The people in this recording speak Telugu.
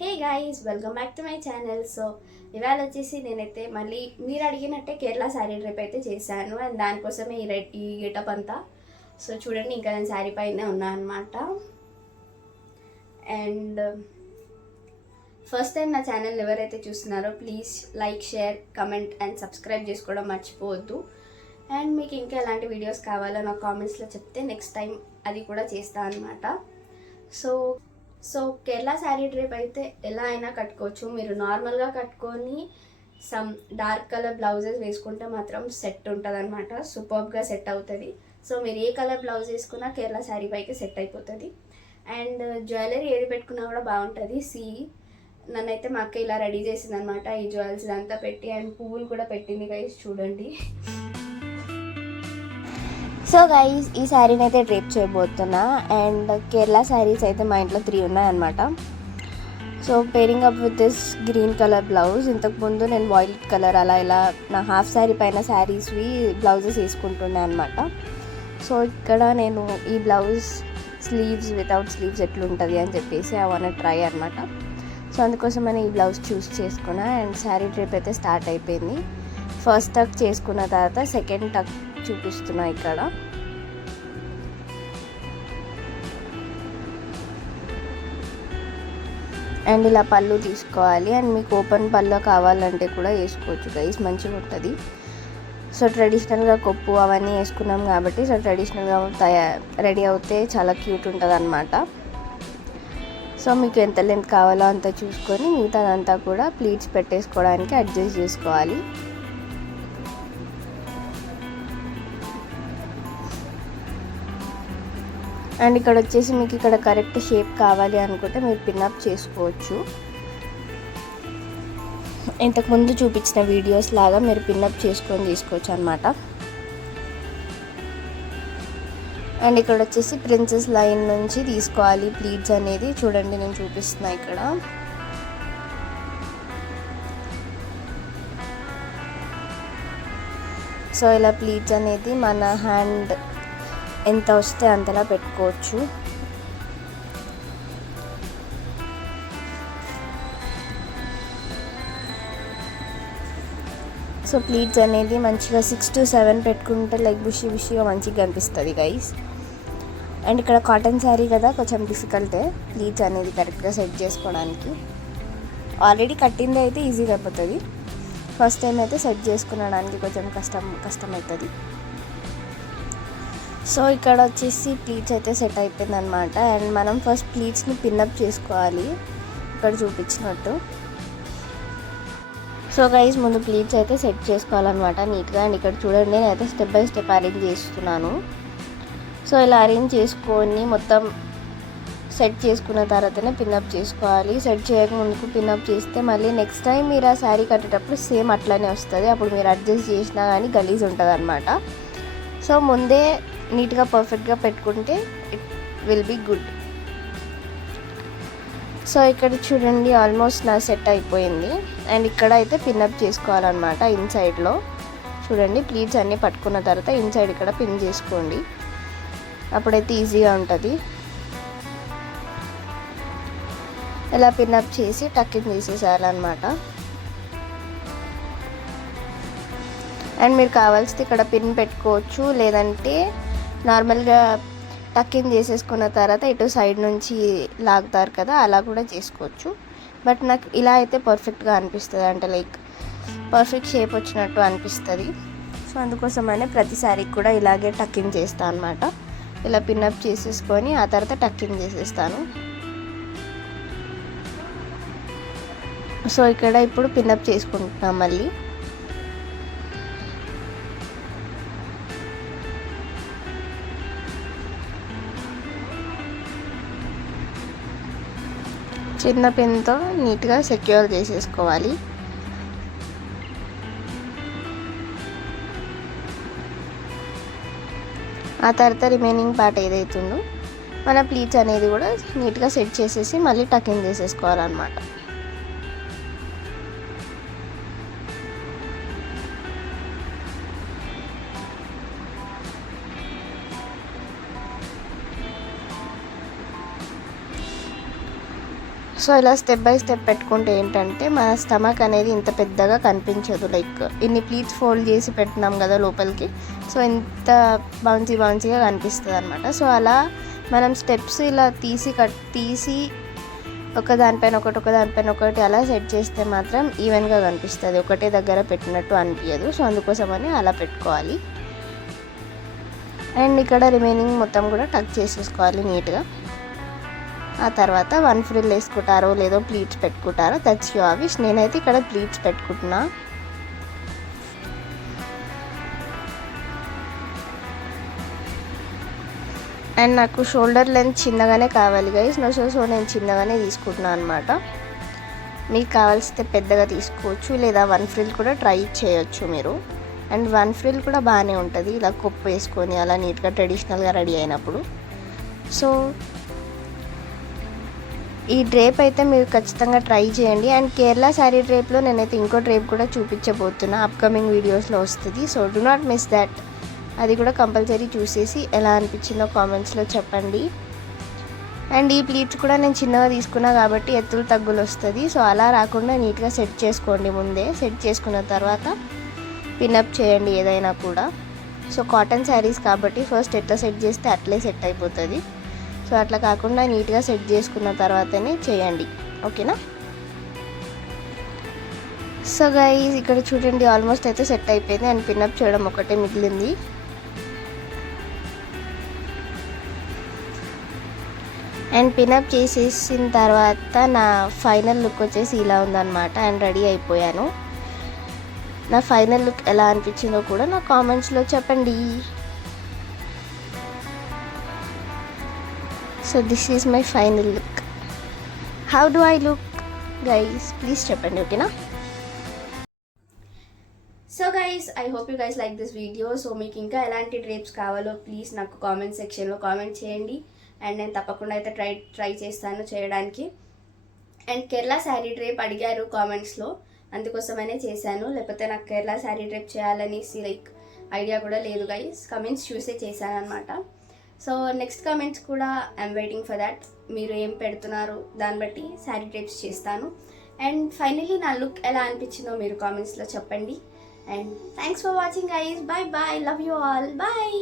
Hey guys, welcome back to my channel. So ఇవాళ వచ్చేసి నేనైతే మళ్ళీ మీరు అడిగినట్టే కేరళ శారీ ట్రిప్ అయితే చేశాను. అండ్ దానికోసమే ఈ గెటప్ అంతా. సో చూడండి, ఇంకా నేను శారీ పైనే ఉన్నా అనమాట. అండ్ ఫస్ట్ టైం నా ఛానల్ ఎవరైతే చూస్తున్నారో please like, share, comment and subscribe చేసుకోవడం మర్చిపోవద్దు. అండ్ మీకు ఇంకా ఎలాంటి వీడియోస్ కావాలో నాకు కామెంట్స్లో చెప్తే నెక్స్ట్ టైం అది కూడా చేస్తాను అనమాట. సో కేరళ శారీ డ్రేప్ అయితే ఎలా అయినా కట్టుకోవచ్చు. మీరు నార్మల్గా కట్టుకొని సమ్ డార్క్ కలర్ బ్లౌజెస్ వేసుకుంటే మాత్రం సెట్ ఉంటుంది అనమాట. సూపర్గా సెట్ అవుతుంది. సో మీరు ఏ కలర్ బ్లౌజ్ వేసుకున్నా కేరళ శారీ పైకి సెట్ అయిపోతుంది. అండ్ జ్యువెలరీ ఏది పెట్టుకున్నా కూడా బాగుంటుంది. నన్నైతే మా అక్క ఇలా రెడీ చేసింది అనమాట. ఈ జ్యువెల్స్ ఇదంతా పెట్టి అండ్ పువ్వులు కూడా పెట్టింది గైస్, చూడండి. సో గైస్, ఈ శారీని అయితే డ్రేప్ చేయబోతున్నా. అండ్ కేరళ శారీస్ అయితే మా ఇంట్లో 3 ఉన్నాయన్నమాట. So pairing up with this green colour blouse. ఇంతకుముందు నేను వైలెట్ కలర్ అలా ఇలా నా హాఫ్ శారీ పైన శారీస్వి బ్లౌజెస్ వేసుకుంటున్నాను అనమాట. సో ఇక్కడ నేను ఈ బ్లౌజ్ స్లీవ్స్ వితౌట్ స్లీవ్స్ ఎట్లుంటుంది అని చెప్పేసి అవన్నీ ట్రై అనమాట. సో అందుకోసమని ఈ బ్లౌజ్ చూస్ చేసుకున్నా. అండ్ శారీ డ్రేప్ అయితే స్టార్ట్ అయిపోయింది. ఫస్ట్ టక్ చేసుకున్న తర్వాత సెకండ్ టక్ చూపిస్తున్నా ఇక్కడ. అండ్ ఇలా పళ్ళు తీసుకోవాలి. అండ్ మీకు ఓపెన్ పళ్ళు కావాలంటే కూడా వేసుకోవచ్చు గైస్, మంచిగా ఉంటుంది. సో ట్రెడిషనల్గా కొప్పు అవన్నీ వేసుకున్నాం కాబట్టి సో ట్రెడిషనల్గా రెడీ అవుతే చాలా క్యూట్ ఉంటుంది అనమాట. సో మీకు ఎంత లెంత్ కావాలో అంత చూసుకొని మిగతాదంతా కూడా ప్లీట్స్ పెట్టేసుకోవడానికి అడ్జస్ట్ చేసుకోవాలి. అండ్ ఇక్కడ వచ్చేసి మీకు ఇక్కడ కరెక్ట్ షేప్ కావాలి అనుకుంటే మీరు పిన్అప్ చేసుకోవచ్చు. ఇంతకుముందు చూపించిన వీడియోస్ లాగా మీరు పిన్అప్ చేసుకొని తీసుకోవచ్చు అనమాట. అండ్ ఇక్కడ వచ్చేసి ప్రిన్సెస్ లైన్ నుంచి తీసుకోవాలి ప్లీట్స్ అనేది. చూడండి, నేను చూపిస్తున్నా ఇక్కడ. సో ఇలా ప్లీట్స్ అనేది మన హ్యాండ్ ఎంత వస్తే అంతలా పెట్టుకోవచ్చు. సో ప్లీట్స్ అనేది మంచిగా 6 to 7 పెట్టుకుంటే లైక్ బుషిగా మంచిగా కనిపిస్తుంది గైస్. అండ్ ఇక్కడ కాటన్ శారీ కదా, కొంచెం డిఫికల్టే ప్లీట్స్ అనేది కరెక్ట్గా సెట్ చేసుకోవడానికి. ఆల్రెడీ కట్టింది అయితే ఈజీగా అయిపోతుంది. ఫస్ట్ టైం అయితే సెట్ చేసుకునడానికి కొంచెం కష్టమవుతుంది. సో ఇక్కడ వచ్చేసి ప్లీట్స్ అయితే సెట్ అయిపోయింది అనమాట. అండ్ మనం ఫస్ట్ ప్లీట్స్ని పిన్అప్ చేసుకోవాలి ఇక్కడ చూపించినట్టు. సో గైస్, ముందు ప్లీట్స్ అయితే సెట్ చేసుకోవాలన్నమాట నీట్గా. అండ్ ఇక్కడ చూడండి, నేనైతే స్టెప్ బై స్టెప్ అరేంజ్ చేస్తున్నాను. సో ఇలా అరేంజ్ చేసుకొని మొత్తం సెట్ చేసుకున్న తర్వాతనే పిన్అప్ చేసుకోవాలి. సెట్ చేయకముందుకు పిన్అప్ చేస్తే మళ్ళీ నెక్స్ట్ టైం మీరు ఆ శారీ కట్టేటప్పుడు సేమ్ అట్లానే వస్తుంది. అప్పుడు మీరు అడ్జస్ట్ చేసినా కానీ గలీజ్ ఉంటుంది అనమాట. సో ముందే నీట్గా పర్ఫెక్ట్గా పెట్టుకుంటే it will be good. So ఇక్కడ చూడండి, ఆల్మోస్ట్ నా సెట్ అయిపోయింది. అండ్ ఇక్కడ అయితే పిన్అప్ చేసుకోవాలన్నమాట ఇన్సైడ్లో. చూడండి, ప్లీట్స్ అన్నీ పట్టుకున్న తర్వాత ఇన్సైడ్ ఇక్కడ పిన్ చేసుకోండి, అప్పుడైతే ఈజీగా ఉంటుంది. ఇలా పిన్అప్ చేసి టక్కింగ్ తీసేసేయాలన్నమాట. అండ్ మీరు కావాల్సింది ఇక్కడ పిన్ పెట్టుకోవచ్చు, లేదంటే నార్మల్గా టక్కింగ్ చేసేసుకున్న తర్వాత ఇటు సైడ్ నుంచి లాగుతారు కదా, అలా కూడా చేసుకోవచ్చు. బట్ నాకు ఇలా అయితే పర్ఫెక్ట్గా అనిపిస్తుంది, అంటే లైక్ పర్ఫెక్ట్ షేప్ వచ్చినట్టు అనిపిస్తుంది. సో అందుకోసమనే ప్రతిసారికి కూడా ఇలాగే టక్కింగ్ చేస్తాను అనమాట. ఇలా పిన్అప్ చేసేసుకొని ఆ తర్వాత టక్కింగ్ చేసేస్తాను. సో ఇక్కడ ఇప్పుడు పిన్అప్ చేసుకుంటున్నాం మళ్ళీ. చిన్న పిన్తో నీట్గా సెక్యూర్ చేసేసుకోవాలి. ఆ తర్వాత రిమైనింగ్ పార్ట్ ఏదైతుందో మన ప్లీట్స్ అనేది కూడా నీట్గా సెట్ చేసేసి మళ్ళీ టకింగ్ చేసేసుకోవాలన్నమాట. సో ఇలా స్టెప్ బై స్టెప్ పెట్టుకుంటే ఏంటంటే మన స్టమక్ అనేది ఇంత పెద్దగా కనిపించదు. లైక్ ఇన్ని ప్లీట్స్ ఫోల్డ్ చేసి పెట్టినాం కదా లోపలికి, సో ఇంత బౌన్సీగా కనిపిస్తుంది అనమాట. సో అలా మనం స్టెప్స్ ఇలా తీసి ఒకదానిపైన ఒకటి అలా సెట్ చేస్తే మాత్రం ఈవెన్గా కనిపిస్తుంది, ఒకటే దగ్గర పెట్టినట్టు అనిపించదు. సో అందుకోసమని అలా పెట్టుకోవాలి. అండ్ ఇక్కడ రిమైనింగ్ మొత్తం కూడా టక్ చేసేసుకోవాలి నీట్గా. ఆ తర్వాత 1 ఫ్రిల్ వేసుకుంటారో లేదో ప్లీట్స్ పెట్టుకుంటారో దట్స్ యువర్ విష్. నేనైతే ఇక్కడ ప్లీట్స్ పెట్టుకుంటున్నా. అండ్ నాకు షోల్డర్ లెంత్ చిన్నగానే కావాలి గైస్. సో నేను చిన్నగానే తీసుకుంటున్నాను అనమాట. మీకు కావాల్సితే పెద్దగా తీసుకోవచ్చు, లేదా 1 ఫ్రిల్ కూడా ట్రై చేయొచ్చు మీరు. అండ్ 1 ఫ్రిల్ కూడా బాగానే ఉంటుంది, ఇలా కొప్పు వేసుకొని అలా నీట్గా ట్రెడిషనల్గా రెడీ అయినప్పుడు. సో ఈ డ్రేప్ అయితే మీరు ఖచ్చితంగా ట్రై చేయండి. అండ్ కేరళ శారీ డ్రేప్లో నేనైతే ఇంకో డ్రేప్ కూడా చూపించబోతున్నా, అప్కమింగ్ వీడియోస్లో వస్తుంది. So do not miss that. అది కూడా కంపల్సరీ చూసేసి ఎలా అనిపించిందో కామెంట్స్లో చెప్పండి. అండ్ ఈ ప్లీట్స్ కూడా నేను చిన్నగా తీసుకున్నా కాబట్టి ఎత్తులు తగ్గులు వస్తుంది. సో అలా రాకుండా నీట్గా సెట్ చేసుకోండి. ముందే సెట్ చేసుకున్న తర్వాత పిన్అప్ చేయండి ఏదైనా కూడా. సో కాటన్ శారీస్ కాబట్టి ఫస్ట్ ఎట్లా సెట్ చేస్తే అట్లే సెట్ అయిపోతుంది. సో అట్లా కాకుండా నీట్గా సెట్ చేసుకున్న తర్వాతనే చేయండి, ఓకేనా. సో గైస్ ఇక్కడ చూడండి, ఆల్మోస్ట్ అయితే సెట్ అయిపోయింది. అండ్ పిన్అప్ చేయడం ఒకటే మిగిలింది. అండ్ పిన్అప్ చేసేసిన తర్వాత నా ఫైనల్ లుక్ వచ్చేసి ఇలా ఉందన్నమాట. అండ్ రెడీ అయిపోయాను. నా ఫైనల్ లుక్ ఎలా అనిపించిందో కూడా నా కామెంట్స్లో చెప్పండి. So this is my final look. How do I look guys, please చెప్పండి, ఓకేనా. So guys, I hope you guys like this video. So మీకు ఇంకా ఎలాంటి డ్రేప్స్ కావాలో ప్లీజ్ నాకు కామెంట్ సెక్షన్లో కామెంట్ చేయండి. అండ్ నేను తప్పకుండా అయితే ట్రై చేస్తాను చేయడానికి. అండ్ కేరళ శారీ డ్రేప్ అడిగారు కామెంట్స్లో, అందుకోసమనే చేశాను. లేకపోతే నాకు కేరళ శారీ డ్రేప్ చేయాలనేసి లైక్ ఐడియా కూడా లేదు గైస్. కమెంట్స్ చూసే చేశాను అనమాట. సో నెక్స్ట్ కమెంట్స్ కూడా ఐఎమ్ వెయిటింగ్ ఫర్ దాట్. మీరు ఏం పెడుతున్నారు దాన్ని బట్టి శారీ డ్రేప్స్ చేస్తాను. అండ్ ఫైనలీ నా లుక్ ఎలా అనిపించిందో మీరు కామెంట్స్లో చెప్పండి. And thanks for watching guys. Bye bye, love you all, bye.